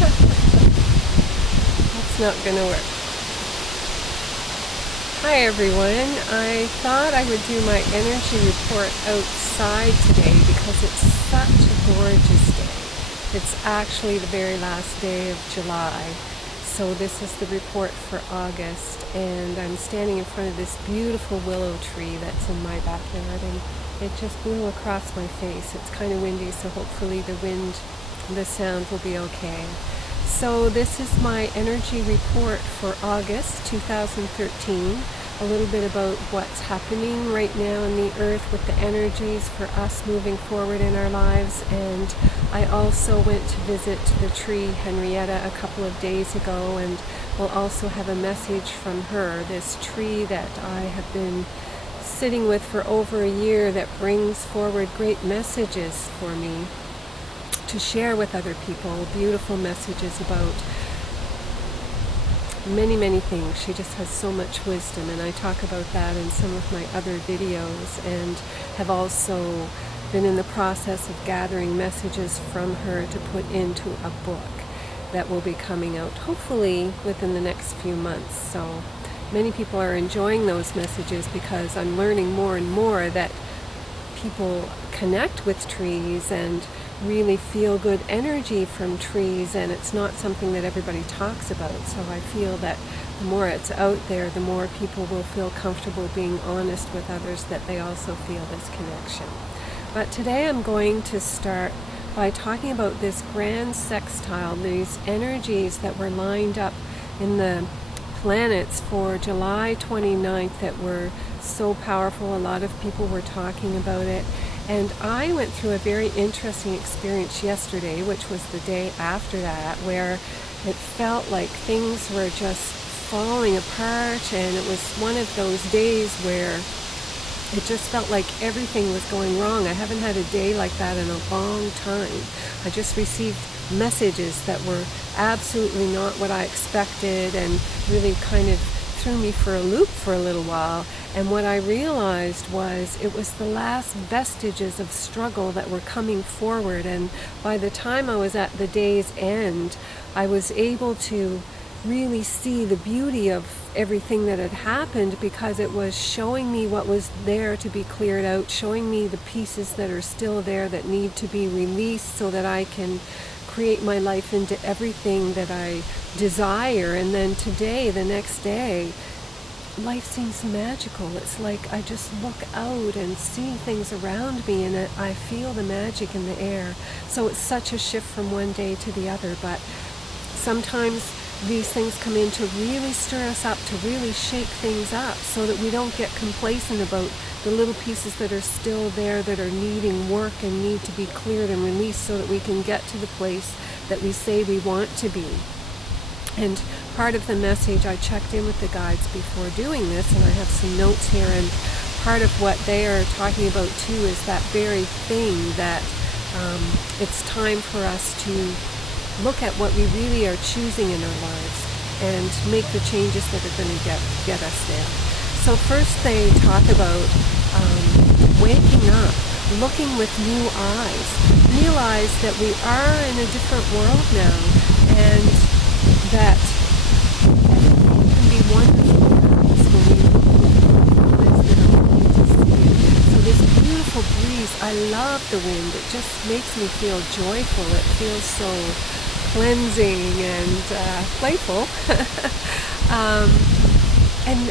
That's not gonna work. Hi everyone. I thought I would do my energy report outside today because it's such a gorgeous day. It's actually the very last day of July. So this is the report for August, and I'm standing in front of this beautiful willow tree that's in my backyard, and it just blew across my face. It's kind of windy, so hopefully the sound will be okay. So this is my energy report for August 2013. A little bit about what's happening right now in the earth with the energies for us moving forward in our lives. And I also went to visit the tree Henrietta a couple of days ago, and we'll also have a message from her, this tree that I have been sitting with for over a year that brings forward great messages for me to share with other people, beautiful messages about many things. She just has so much wisdom, and I talk about that in some of my other videos, and have also been in the process of gathering messages from her to put into a book that will be coming out hopefully within the next few months. So many people are enjoying those messages because I'm learning more and more that people connect with trees and really feel good energy from trees, and it's not something that everybody talks about. So I feel that the more it's out there, the more people will feel comfortable being honest with others that they also feel this connection. But today I'm going to start by talking about this grand sextile, these energies that were lined up in the planets for July 29th that were so powerful. A lot of people were talking about it. And I went through a very interesting experience yesterday, which was the day after that, where it felt like things were just falling apart, and it was one of those days where it just felt like everything was going wrong. I haven't had a day like that in a long time. I just received messages that were absolutely not what I expected, and really kind of threw me for a loop for a little while. And what I realized was it was the last vestiges of struggle that were coming forward. And by the time I was at the day's end, I was able to really see the beauty of everything that had happened, because it was showing me what was there to be cleared out, showing me the pieces that are still there that need to be released so that I can create my life into everything that I desire. And then today, the next day, life seems magical. It's like I just look out and see things around me, and I feel the magic in the air. So it's such a shift from one day to the other. But sometimes these things come in to really stir us up, to really shake things up, so that we don't get complacent about the little pieces that are still there, that are needing work and need to be cleared and released, so that we can get to the place that we say we want to be. And part of the message, I checked in with the guides before doing this, and I have some notes here, and part of what they are talking about too is that very thing that it's time for us to look at what we really are choosing in our lives and make the changes that are going to get us there. So first they talk about waking up, looking with new eyes, realize that we are in a different world now, and that everything can be wonderful when we look with eyes that are ready to see. So this beautiful breeze, I love the wind. It just makes me feel joyful. It feels so cleansing and playful. And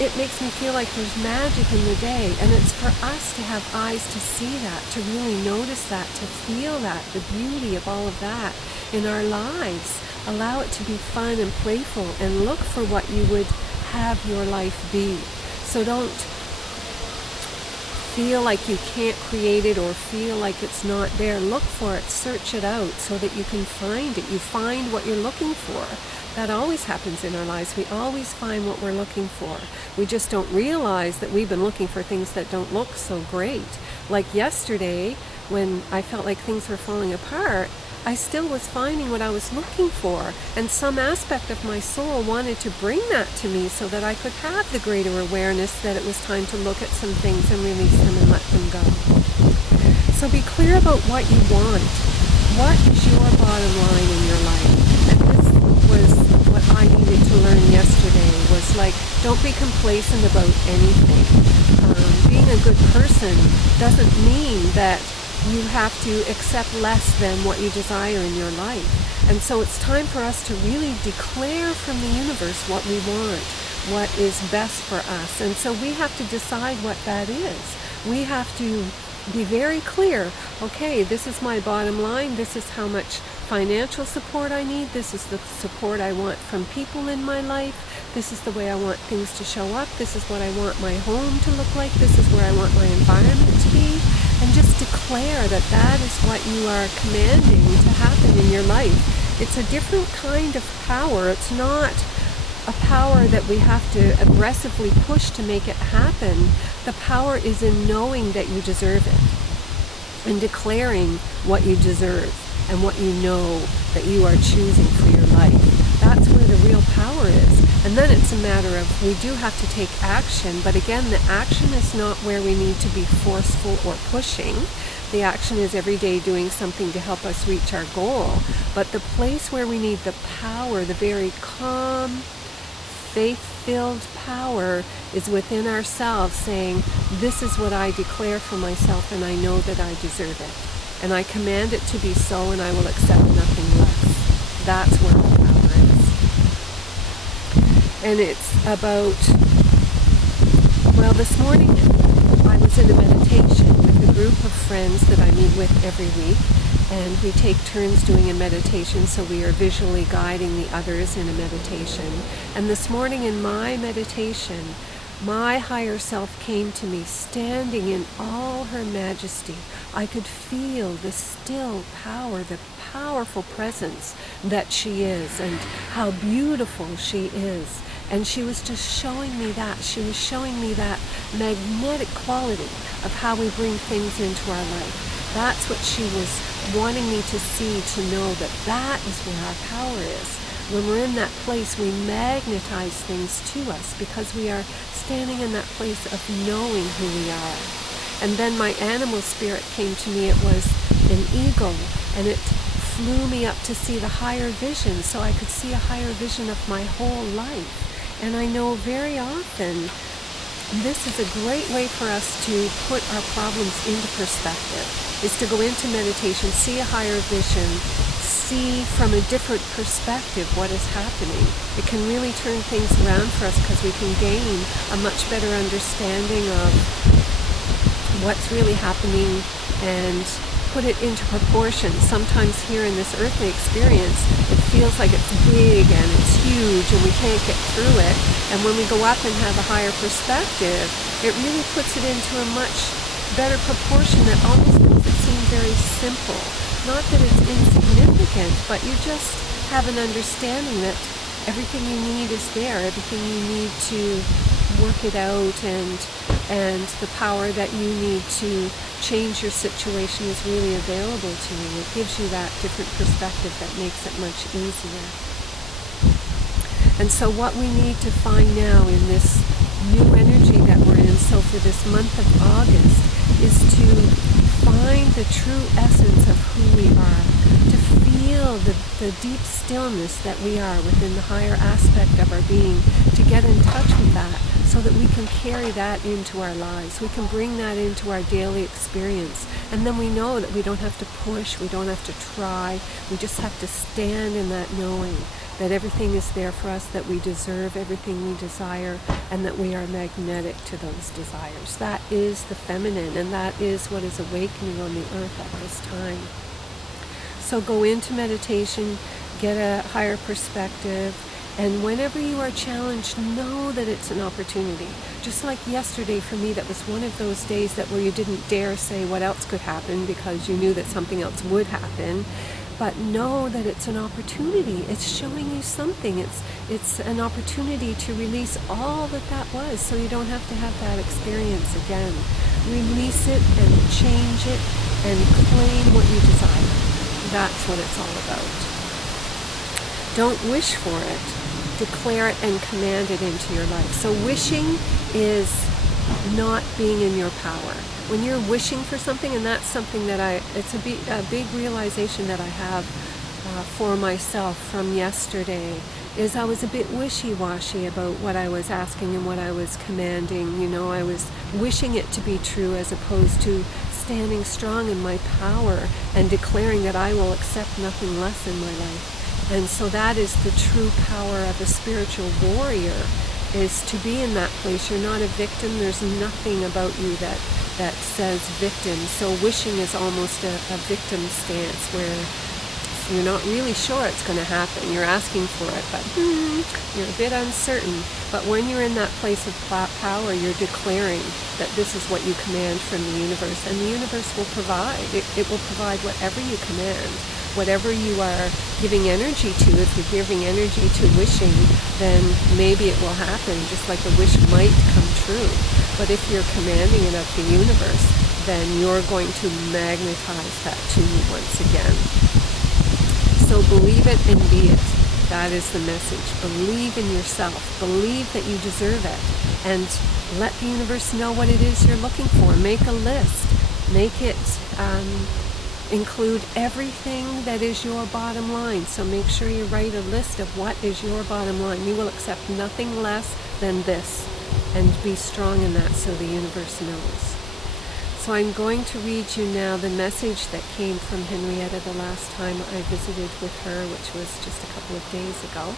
it makes me feel like there's magic in the day, and it's for us to have eyes to see that, to really notice that, to feel that, the beauty of all of that in our lives. Allow it to be fun and playful, and look for what you would have your life be. So don't feel like you can't create it or feel like it's not there. Look for it, search it out so that you can find it. You find what you're looking for. That always happens in our lives. We always find what we're looking for. We just don't realize that we've been looking for things that don't look so great. Like yesterday, when I felt like things were falling apart, I still was finding what I was looking for, and some aspect of my soul wanted to bring that to me so that I could have the greater awareness that it was time to look at some things and release them and let them go. So be clear about what you want. what is your bottom line in your life? And this was what I needed to learn yesterday, was like, don't be complacent about anything. Being a good person doesn't mean that you have to accept less than what you desire in your life. And so it's time for us to really declare from the universe what we want, what is best for us. And so we have to decide what that is. We have to be very clear, okay, this is my bottom line, this is how much financial support I need, this is the support I want from people in my life, this is the way I want things to show up, this is what I want my home to look like, this is where I want my environment to be, and just declare that that is what you are commanding to happen in your life. It's a different kind of power. It's not a power that we have to aggressively push to make it happen. The power is in knowing that you deserve it and declaring what you deserve and what you know that you are choosing for your life. That's where the real power is. And then it's a matter of, we do have to take action, but again, the action is not where we need to be forceful or pushing. The action is every day doing something to help us reach our goal. But the place where we need the power, the very calm, faith-filled power, is within ourselves, saying, this is what I declare for myself and I know that I deserve it. And I command it to be so, and I will accept nothing less. That's where the power is. And it's about, well, this morning I was in a meditation with a group of friends that I meet with every week. And we take turns doing a meditation, so we are visually guiding the others in a meditation. And this morning in my meditation, my higher self came to me standing in all her majesty. I could feel the still power, the powerful presence that she is, and how beautiful she is. And she was just showing me that. She was showing me that magnetic quality of how we bring things into our life. That's what she was wanting me to see, to know that that is where our power is. When we're in that place, we magnetize things to us because we are standing in that place of knowing who we are. And then my animal spirit came to me. It was an eagle, and it flew me up to see the higher vision, so I could see a higher vision of my whole life. And I know very often this is a great way for us to put our problems into perspective, is to go into meditation, see a higher vision, see from a different perspective what is happening. It can really turn things around for us because we can gain a much better understanding of what's really happening and put it into proportion. Sometimes here in this earthly experience, it feels like it's big and it's huge and we can't get through it. And when we go up and have a higher perspective, it really puts it into a much better proportion that almost makes it seem very simple. Not that it's insignificant, but you just have an understanding that everything you need is there, everything you need to work it out, and the power that you need to change your situation is really available to you. It gives you that different perspective that makes it much easier. And so what we need to find now in this new energy that we're in, so for this month of August, is to find the true essence of who we are, to feel the deep stillness that we are within the higher aspect of our being, to get in touch with that so that we can carry that into our lives. We can bring that into our daily experience. And then we know that we don't have to push, we don't have to try, we just have to stand in that knowing that everything is there for us, that we deserve everything we desire, and that we are magnetic to those desires. That is the feminine, and that is what is awakening on the earth at this time. So go into meditation, get a higher perspective, and whenever you are challenged, know that it's an opportunity. Just like yesterday for me, that was one of those days where you didn't dare say what else could happen because you knew that something else would happen. But know that it's an opportunity. It's showing you something. It's an opportunity to release all that was, so you don't have to have that experience again. Release it and change it and claim what you desire. That's what it's all about. Don't wish for it. Declare it and command it into your life. So wishing is not being in your power. when you're wishing for something, and that's something that it's a big realization that I have for myself from yesterday, is I was a bit wishy-washy about what I was asking and what I was commanding. You know, I was wishing it to be true as opposed to standing strong in my power and declaring that I will accept nothing less in my life. And so that is the true power of a spiritual warrior, is to be in that place. You're not a victim. There's nothing about you that says victim. So wishing is almost a victim stance, where you're not really sure it's going to happen. You're asking for it, but you're a bit uncertain. But when you're in that place of power, you're declaring that this is what you command from the universe, and the universe will provide. It will provide whatever you command. Whatever you are giving energy to, if you're giving energy to wishing, then maybe it will happen, just like a wish might come true. But if you're commanding it of the universe, then you're going to magnetize that to you once again. So believe it and be it. That is the message. Believe in yourself. Believe that you deserve it. And let the universe know what it is you're looking for. Make a list. Make it include everything that is your bottom line. So make sure you write a list of what is your bottom line. You will accept nothing less than this. And be strong in that so the universe knows. So I'm going to read you now the message that came from Henrietta the last time I visited with her, which was just a couple of days ago.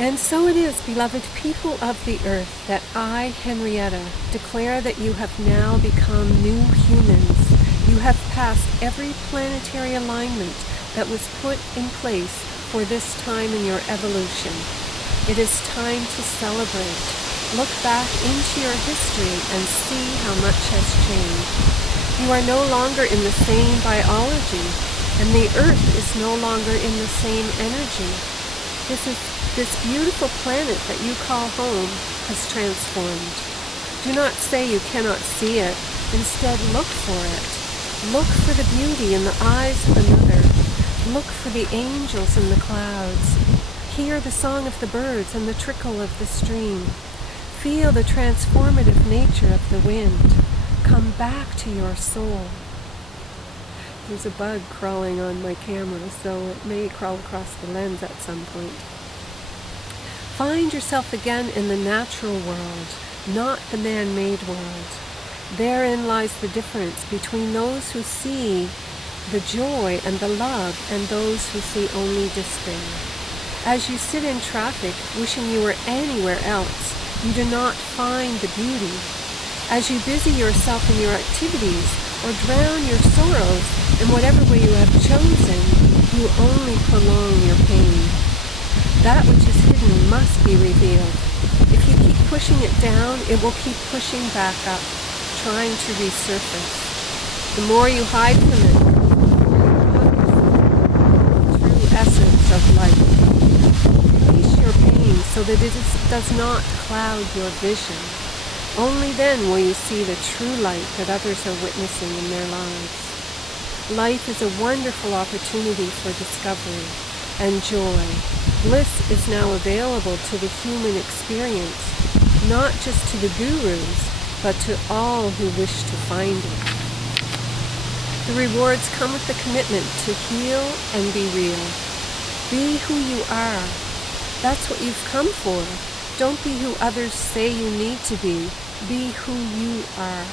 And so it is, beloved people of the earth, that I, Henrietta, declare that you have now become new humans. You have passed every planetary alignment that was put in place for this time in your evolution. It is time to celebrate. Look back into your history and see how much has changed. You are no longer in the same biology, and the earth is no longer in the same energy. This beautiful planet that you call home has transformed. Do not say you cannot see it. Instead, look for it. Look for the beauty in the eyes of another. Look for the angels in the clouds. Hear the song of the birds and the trickle of the stream. Feel the transformative nature of the wind. Come back to your soul. There's a bug crawling on my camera, so it may crawl across the lens at some point. Find yourself again in the natural world, not the man-made world. Therein lies the difference between those who see the joy and the love and those who see only despair. As you sit in traffic wishing you were anywhere else, you do not find the beauty. As you busy yourself in your activities or drown your sorrows in whatever way you have chosen, you only prolong your pain. That which is hidden must be revealed. If you keep pushing it down, it will keep pushing back up, trying to resurface. The more you hide from it, the true essence of life. Release your pain so that it does not cloud your vision. Only then will you see the true light that others are witnessing in their lives. Life is a wonderful opportunity for discovery and joy. Bliss is now available to the human experience, not just to the gurus, but to all who wish to find it. The rewards come with the commitment to heal and be real. Be who you are. That's what you've come for. Don't be who others say you need to be. Be who you are.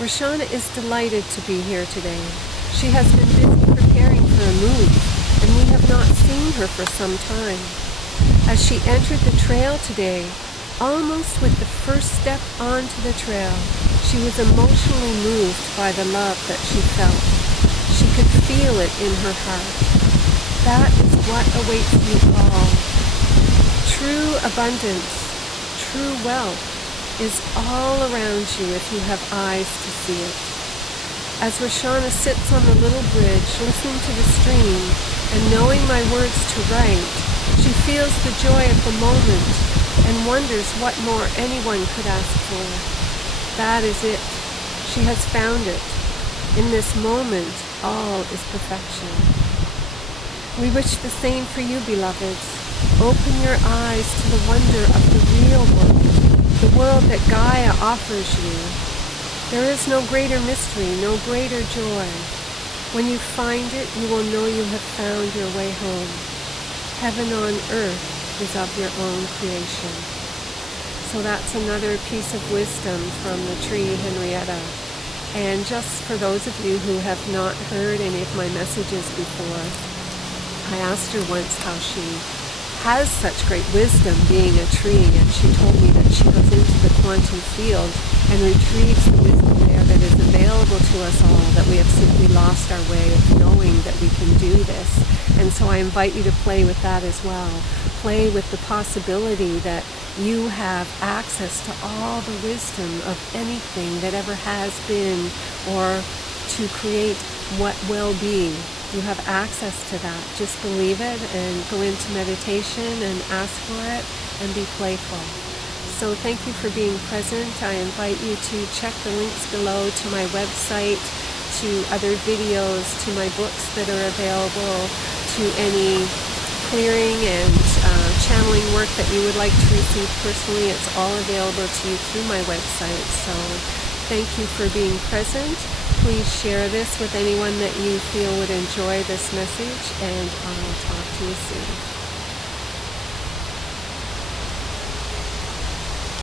Rashana is delighted to be here today. She has been busy preparing for a move, and we have not seen her for some time. As she entered the trail today, almost with the first step onto the trail, she was emotionally moved by the love that she felt. She could feel it in her heart. That is what awaits you all. True abundance, true wealth is all around you if you have eyes to see it. As Rashana sits on the little bridge, listening to the stream and knowing my words to write, she feels the joy of the moment and wonders what more anyone could ask for. That is it. She has found it. In this moment, all is perfection. We wish the same for you, beloveds. Open your eyes to the wonder of the real world, the world that Gaia offers you. There is no greater mystery, no greater joy. When you find it, you will know you have found your way home. Heaven on earth is of your own creation. So that's another piece of wisdom from the tree, Henrietta. And just for those of you who have not heard any of my messages before, I asked her once how she has such great wisdom being a tree, and she told me that she goes into the quantum field and retrieves the wisdom there that is available to us all, that we have simply lost our way of knowing that we can do this. And so I invite you to play with that as well. Play with the possibility that you have access to all the wisdom of anything that ever has been, or to create what will be. You have access to that. Just believe it and go into meditation and ask for it and be playful. So thank you for being present. I invite you to check the links below to my website, to other videos, to my books that are available, to any clearing and channeling work that you would like to receive personally. It's all available to you through my website. So thank you for being present. Please share this with anyone that you feel would enjoy this message, and I'll talk to you soon.